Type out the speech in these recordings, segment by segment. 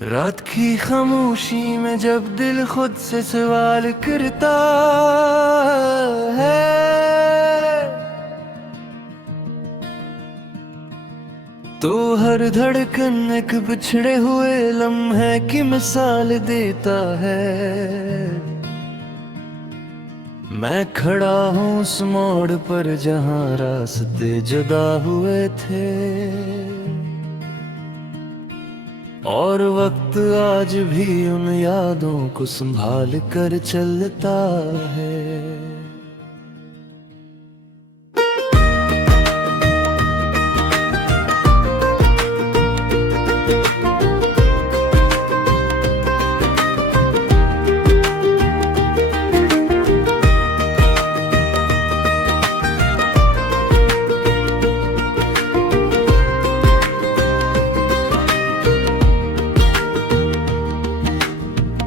रात की खामोशी में जब दिल खुद से सवाल करता है, तो हर धड़कन एक बिछड़े हुए लम्हे की मिसाल देता है। मैं खड़ा हूँ उस मोड़ पर जहाँ रास्ते जुदा हुए थे, और वक्त आज भी उन यादों को संभाल कर चलता है।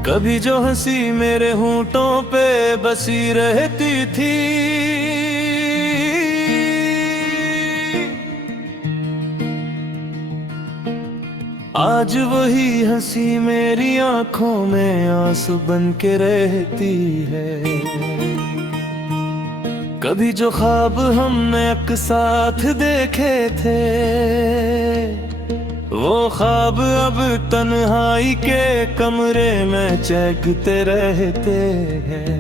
कभी जो हंसी मेरे होंठों पे बसी रहती थी, आज वही हंसी मेरी आंखों में आंसू बन के रहती है। कभी जो ख्वाब हमने एक साथ देखे थे, वो ख्वाब अब तन्हाई के कमरे में चहकते रहते हैं।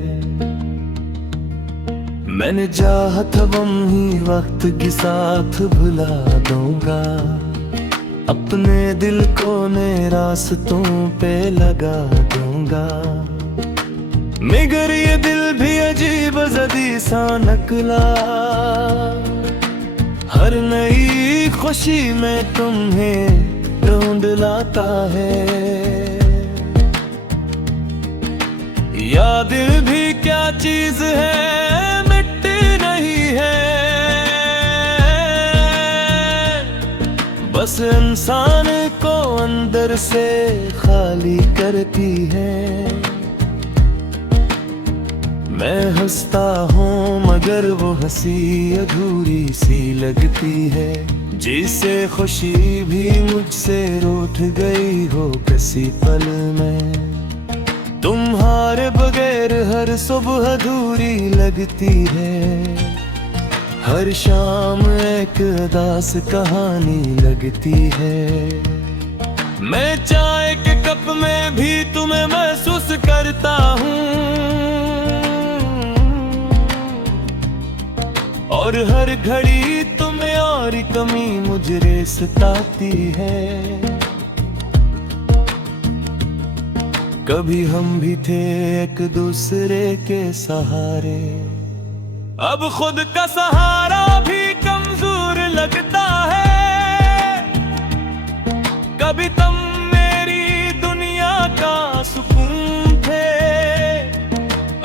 मैंने चाहा था ही वक्त के साथ भुला दूंगा, अपने दिल को नए रास्तों पे लगा दूंगा, मगर ये दिल भी अजीब ज़दी सा निकला। हर नई खुशी में तुम्हें ढूंढ लाता है। याद भी क्या चीज है, मिटती नहीं है, बस इंसान को अंदर से खाली करती है। मैं हंसता हूँ मगर वो हंसी अधूरी सी लगती है, जिसे खुशी भी मुझसे रूठ गई हो किसी पल में। तुम्हारे बगैर हर सुबह अधूरी लगती है, हर शाम एक उदास कहानी लगती है। मैं चाय के कप में भी तुम्हें महसूस करता हूँ, और हर घड़ी तुम्हें और कमी मुझे सताती है। कभी हम भी थे एक दूसरे के सहारे, अब खुद का सहारा भी कमजोर लगता है। कभी तुम मेरी दुनिया का सुकून थे,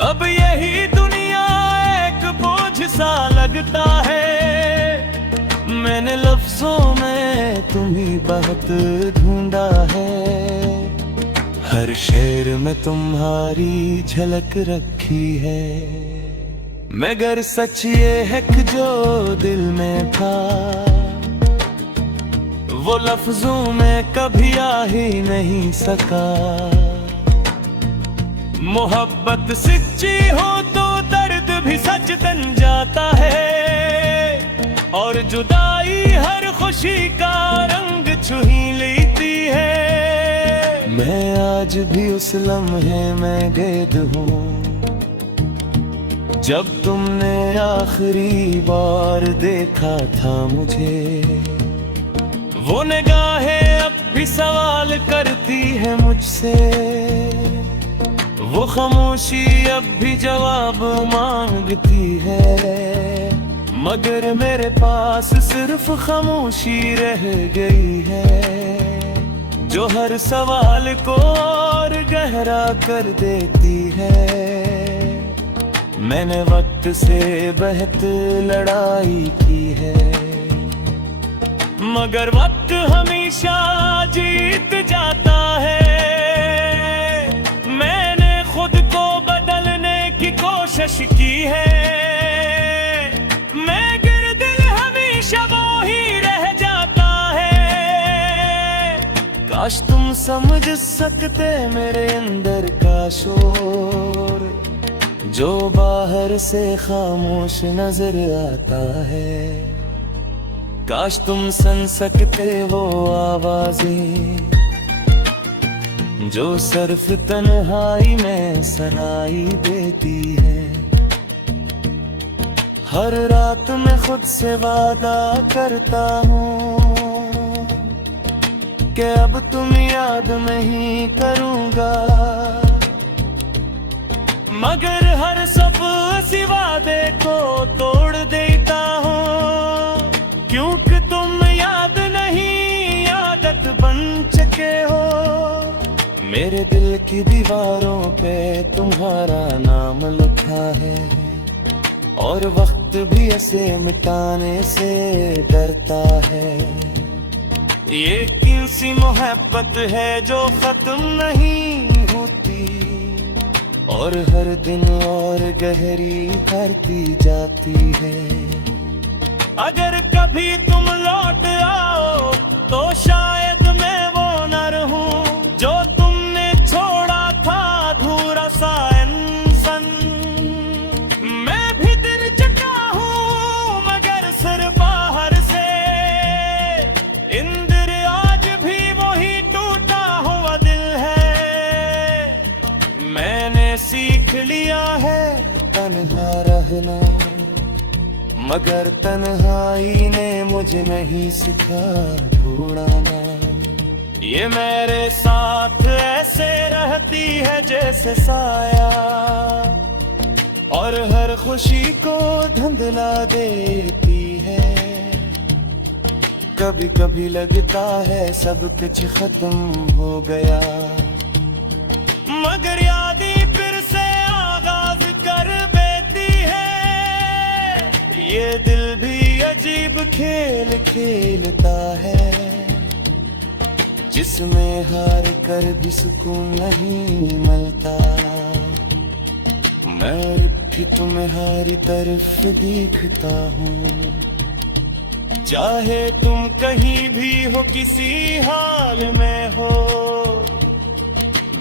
अब यही दुनिया एक बोझ सा लगता है। मैंने लफ्जों में तुम्हीं बहुत ढूंढा है, हर शेर में तुम्हारी झलक रखी है। मगर सच ये है कि जो दिल में था, वो लफ्जों में कभी आ ही नहीं सका। मोहब्बत सच्ची हो तो दर्द भी सच बन जाता है, और जुदाई हर खुशी का रंग छुही लेती है। मैं आज भी उस लम्हे में कैद हूँ, जब तुमने आखिरी बार देखा था मुझे। वो निगाहें अब भी सवाल करती है मुझसे, वो खामोशी अब भी जवाब मांगती है। मगर मेरे पास सिर्फ खामोशी रह गई है, जो हर सवाल को और गहरा कर देती है। मैंने वक्त से बेहद लड़ाई की है, मगर वक्त हमेशा जीत जाता है। मैंने खुद को बदलने की कोशिश की है, मगर दिल हमेशा वो ही रह जाता है। काश तुम समझ सकते मेरे अंदर का शोर, जो बाहर से खामोश नजर आता है। काश तुम सुन सकते वो आवाजें जो सिर्फ तन्हाई में सुनाई देती है। हर रात मैं खुद से वादा करता हूँ कि अब तुम याद में ही करूँगा, मगर हर सब इसी वादे को तोड़ देता हूँ, क्योंकि तुम याद नहीं आदत बन चुके हो। मेरे दिल की दीवारों पे तुम्हारा नाम लिखा है, और वक्त भी ऐसे मिटाने से डरता है। ये किसी मोहब्बत है जो खत्म नहीं होती, और हर दिन और गहरी करती जाती है। अगर कभी तुम लौट आओ तो शायद मैं वो न रहूं जो तुमने छोड़ा था अधूरा सा इंसान। मैं भी दिल चुका हूँ मगर सिर्फ बाहर से, इंदर आज भी वही टूटा हुआ दिल है। मैंने सीख लिया है तन्हा रहना, मगर तन्हाई ने मुझे नहीं सिखा ढूंढना। ये मेरे साथ ऐसे रहती है जैसे साया, और हर खुशी को धुंधला देती है। कभी कभी लगता है सब कुछ खत्म हो गया, मगर यादें फिर से आगाज कर देती है। ये दिल भी अजीब खेल खेलता है, जिसमें हार कर भी सुकून नहीं मिलता। मैं भी तुम्हारी तरफ देखता हूँ, चाहे तुम कहीं भी हो किसी हाल में हो।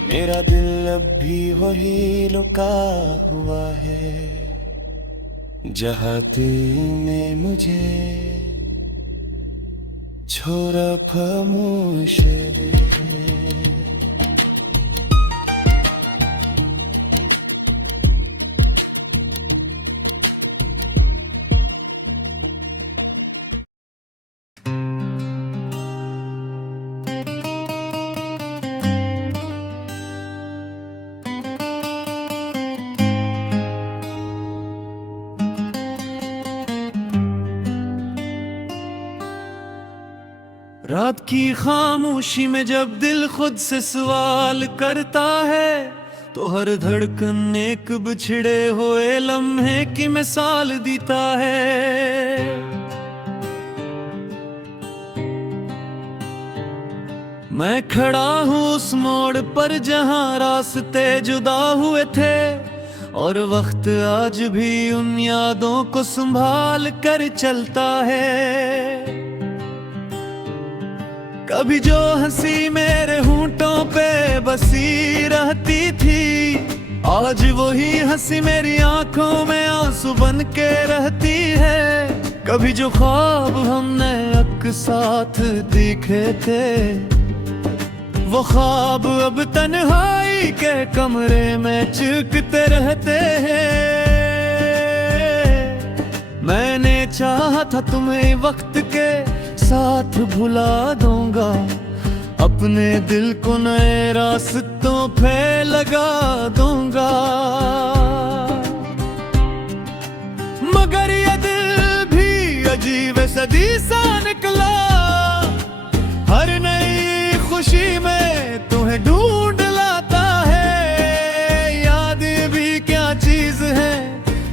मेरा दिल अब भी वही लुका हुआ है, जहाँ तूने मुझे छोड़ा खामोश रे। रात की खामोशी में जब दिल खुद से सवाल करता है, तो हर धड़कन एक बिछड़े हुए लम्हे की मिसाल देता है। मैं खड़ा हूँ उस मोड़ पर जहाँ रास्ते जुदा हुए थे, और वक्त आज भी उन यादों को संभाल कर चलता है। कभी जो हंसी मेरे होंठों पे बसी रहती थी, आज वही हंसी मेरी आंखों में आंसू बन के रहती है। कभी जो ख्वाब हमने एक साथ देखे थे, वो ख्वाब अब तन्हाई के कमरे में चिपकते रहते हैं। मैंने चाहा था तुम्हें वक्त के साथ भुला दूंगा, अपने दिल को नए रास्तों पे लगा दूंगा, मगर ये दिल भी अजीब सदी सा निकला। हर नई खुशी में तुम्हें ढूंढ लाता है। यादें भी क्या चीज है,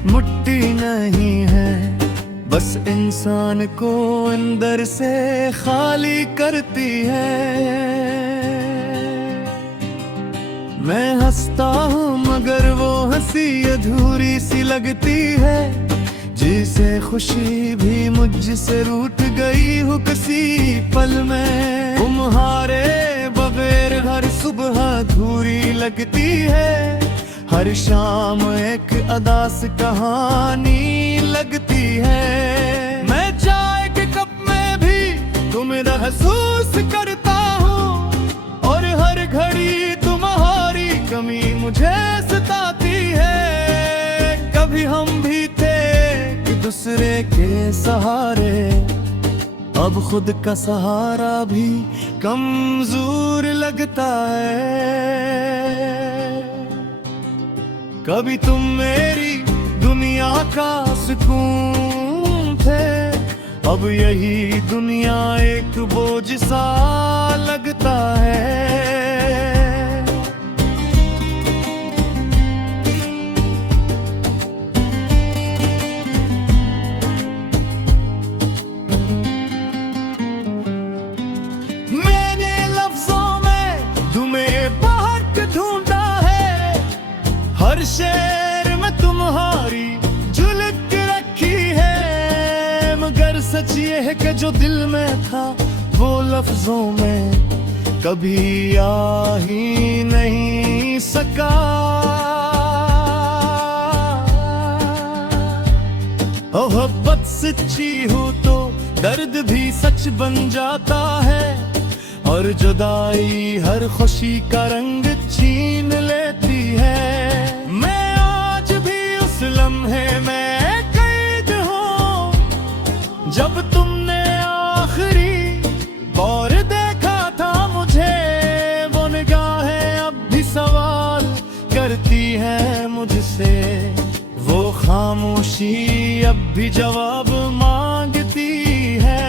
मुट्ठी नहीं है, बस इंसान को अंदर से खाली करती है। मैं हंसता हूँ मगर वो हंसी अधूरी सी लगती है, जिसे खुशी भी मुझसे रूठ गई हूँ किसी पल में। तुम्हारे बगैर हर सुबह अधूरी लगती है, हर शाम एक अदास कहानी लगती है। मैं चाय के कप में भी तुम्हें महसूस करता हूँ, और हर घड़ी तुम्हारी कमी मुझे सताती है। कभी हम भी थे एक दूसरे के सहारे, अब खुद का सहारा भी कमजोर लगता है। कभी तुम मेरी दुनिया का सुकून थे, अब यही दुनिया एक बोझ सा लगता है। मैंने लफ्जों में तुम्हें बहुत ढूंढा है, हर शेर में तुम्हारी झलक रखी है। मगर सच ये है कि जो दिल में था वो लफ्जों में कभी आ ही नहीं सका। मोहब्बत सच्ची हो तो दर्द भी सच बन जाता है, और जुदाई हर खुशी का रंग छीन लेती है। मैं आज भी उस लम्हे में कैद हूँ जब तुमने आखिरी बार देखा था मुझे। वो निगाहें अब भी सवाल करती हैं मुझसे, वो खामोशी अब भी जवाब मांगती है।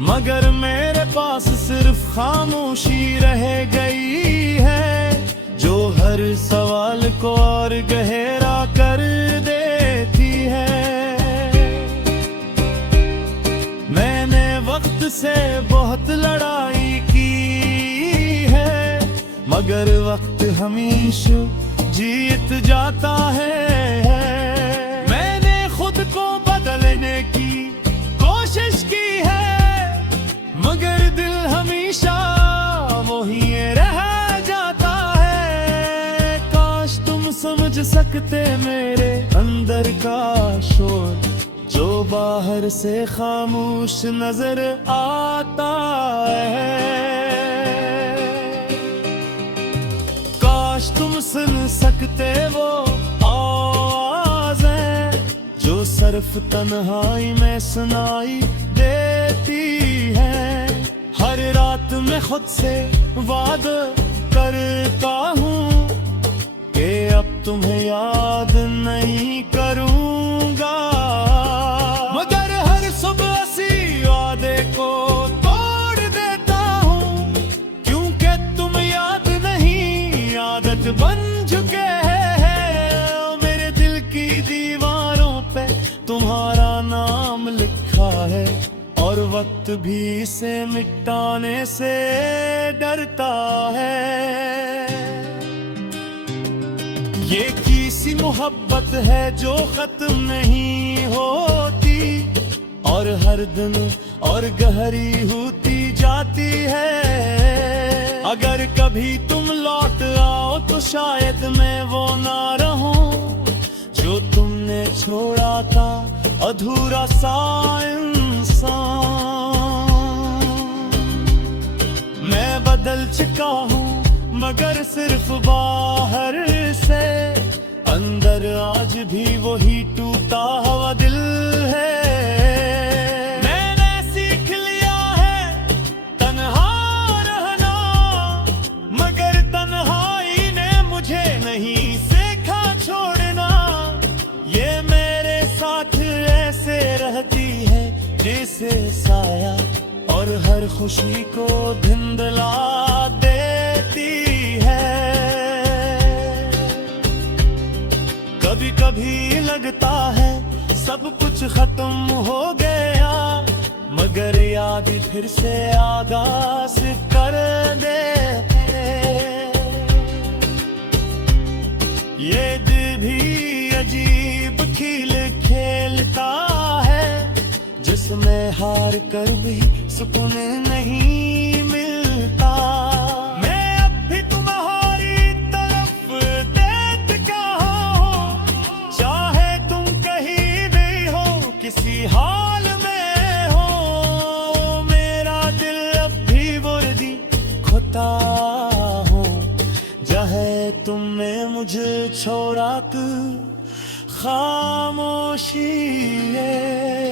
मगर मेरे पास सिर्फ खामोशी रह गई है, जो हर सवाल को और गहरा कर देती है। मैंने वक्त से बहुत लड़ाई की है, मगर वक्त हमेशा जीत जाता है। मैंने खुद को बदलने की कोशिश की है, मगर दिल हमेशा वही रह जाता है। काश तुम समझ सकते मेरे अंदर का शोर, जो बाहर से खामोश नजर आता है। काश तुम सुन सकते वो आवाज़ें जो सिर्फ तन्हाई में सुनाई देती है। हर रात में खुद से वादा करता हूँ कि अब तुम्हें याद नहीं करूँगा, मगर हर सुबह सी वादे को तोड़ देता हूँ, क्योंकि तुम याद नहीं आदत बन चुके हैं। मेरे दिल की दीवारों पे तुम्हारा नाम लिखा है, और वक्त भी इसे मिटाने से डरता है। ये किसी मोहब्बत है जो खत्म नहीं होती, और हर दिन और गहरी होती जाती है। अगर कभी तुम लौट आओ तो शायद मैं वो ना रहूं जो तुमने छोड़ा था अधूरा सा इंसान। मैं बदल चुका हूँ मगर सिर्फ बाहर से, अंदर आज भी वही टूटा हुआ दिल है। मैंने सीख लिया है तन्हा रहना, मगर तन्हाई ने मुझे नहीं सीखा छोड़ना। ये मेरे साथ ऐसे रहती है जैसे साया, और हर खुशी को धुंधला देती है। कभी कभी लगता है सब कुछ खत्म हो गया, मगर याद फिर से आगाज कर दे। ये दिल भी अजीब खेल खेलता इसमें हार कर भी सुकून नहीं मिलता। मैं अब भी तुम्हारी तरफ देख क्या हो, चाहे तुम कहीं भी हो, किसी हाल में हो। मेरा दिल अब भी वर्दी खोता हो, जहे तुमने मुझे छोड़ा तू खामोशी है।